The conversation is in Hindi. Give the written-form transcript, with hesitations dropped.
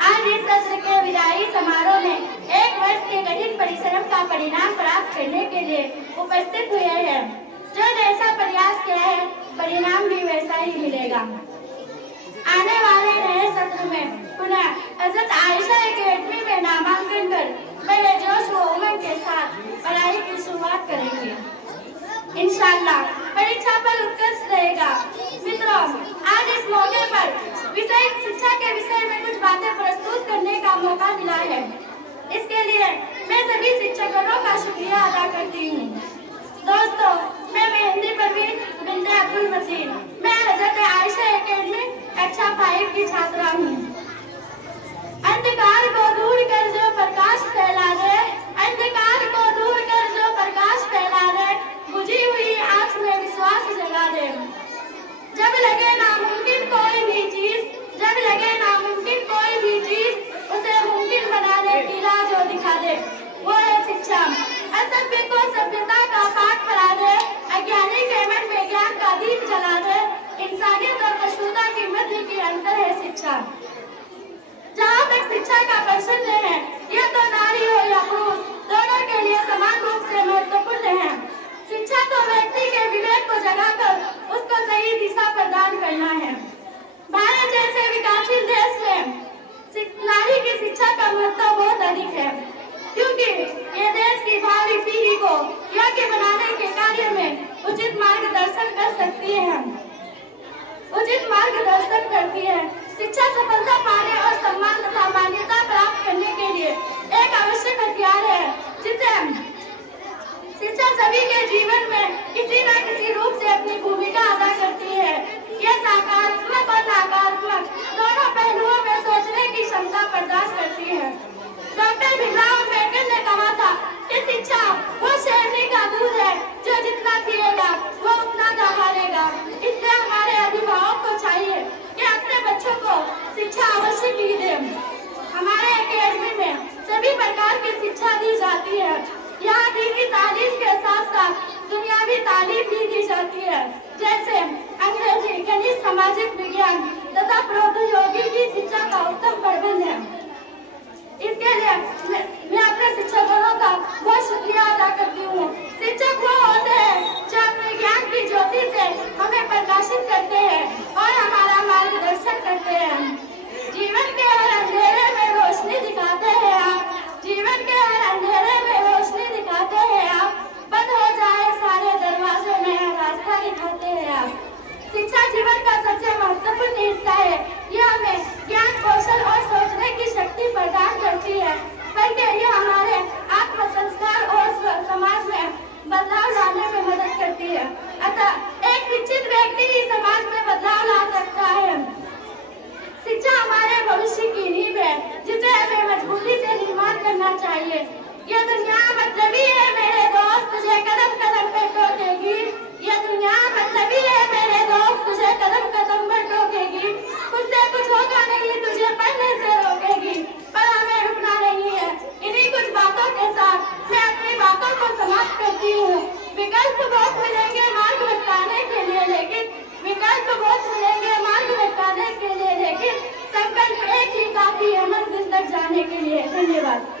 आज इस सत्र के विदाई समारोह में 1 वर्ष के कठिन परिश्रम का परिणाम प्राप्त करने के लिए उपस्थित हुए हैं। जो जैसा प्रयास किया है परिणाम भी वैसा ही मिलेगा। आने वाले नए सत्र में पुनः हजरत आयशा एकेडमी में नामांकन कर बड़े जोश व उमंग के साथ पढ़ाई की शुरुआत करेंगे। इंशाअल्लाह परीक्षा पर उत्कृष्ट रहेगा। मित्रों, आज इस मौके पर विषय शिक्षा के विषय में कुछ बातें प्रस्तुत करने का मौका मिला है। इसके लिए मैं सभी शिक्षकों का शुक्रिया अदा करती हूँ। दोस्तों, मैं मेहंदी परवीन बिन्ते अब्दुल मजीद, मैं हजरत आयशा एकेडमी कक्षा 5 की छात्रा हूँ। अंधकार को दूर कर जो प्रकाश फैला दे, अंधकार को दूर कर जो प्रकाश फैला दे, बुझी हुई आँख में विश्वास जगा दे। जब लगे नामुमकिन कोई भी चीज, जब लगे नामुमकिन कोई भी चीज, उसे मुमकिन बनाने की राह जो दिखा दे, वो है शिक्षा। असभ्य को सभ्यता का पाठ पढ़ा दे, अज्ञानी के मन में ज्ञान का दीप जला दे। इंसानियत और पशुता की मध्य की अंतर है शिक्षा। जहाँ तक शिक्षा का प्रश्न है, यह तो नारी हो या पुरुष, दोनों के लिए समान रूप से महत्वपूर्ण है। शिक्षा तो व्यक्ति के विवेक को जगाकर उसको सही दिशा प्रदान करना है। भारत जैसे विकासशील देश में नारी की शिक्षा का महत्व बहुत अधिक है, क्योंकि ये देश की भावी पीढ़ी को योग्य बनाने के कार्य में उचित मार्गदर्शन कर सकती है, उचित मार्गदर्शन करती है। शिक्षा सफलता पाने और सम्मान तथा मान्यता प्राप्त करने के लिए एक आवश्यक हथियार है, जिसे शिक्षा सभी के जीवन में किसी न किसी रूप से अपनी भूमिका अदा करती है। यह सकारात्मक और नकारात्मक दोनों पहलुओं में सोचने की क्षमता प्रदान करती है। डॉक्टर भीमराव अम्बेडकर ने कहा था कि शिक्षा वो शेरनी का दूध है जो जितना पिएगा वो उतना दहाड़ेगा। इसलिए हमारे अभिभावक को चाहिए कि अपने बच्चों को शिक्षा अवश्य ही दें। हमारे एकेडमी में सभी प्रकार की शिक्षा दी जाती है। यहाँ दीनी तालीम के साथ साथ दुनियावी तालीम भी दी जाती है, जैसे अंग्रेजी, गणित, सामाजिक विज्ञान तथा प्रौद्योगिकी शिक्षा का उत्तम प्रबंध है। इसके लिए मैं अपने शिक्षकों का बहुत शुक्रिया अदा करती हूँ। शिक्षक वो होते हैं जो अपने ज्ञान की ज्योति से हमें प्रकाशित करते हैं और हमारा मार्गदर्शन करते हैं। जीवन के हर अंधेरे में रोशनी दिखाते हैं आप, जीवन के हर अंधेरे में रोशनी दिखाते हैं आप, बंद हो जाए सारे दरवाजे नया रास्ता दिखाते हैं आप। शिक्षा जीवन का सबसे महत्वपूर्ण हिस्सा है। यह हमें ज्ञान, कौशल और सोचने की शक्ति प्रदान करती है, बल्कि यह हमारे आत्म संस्कार और समाज में बदलाव लाने में मदद करती है। अतः एक शिक्षित व्यक्ति ही समाज में बदलाव ला सकता है। शिक्षा हमारे भविष्य की नींव है, जिसे हमें मजबूती से निर्माण करना चाहिए। यह दुनिया मतलबी है मेरे दोस्त, तुझे कदम कदम पे टोकेगी। यह दुनिया मतलबी है मेरे दोस्त, तुझे कदम कदम पे टोकेगी। खुद से कुछ होगा नहीं, तुझे पढ़ने से रोकेगी, पर हमें रुकना नहीं है। इन्हीं कुछ बातों के साथ मैं अपनी बातों को समाप्त करती हूँ। विकल्प बहुत मिलेंगे मार्ग भटकाने के लिए, लेकिन विकल्प बहुत मिलेंगे मार्ग भटकाने के लिए, लेकिन संकल्प एक ही काफी है मंजिल तक जाने के लिए। धन्यवाद।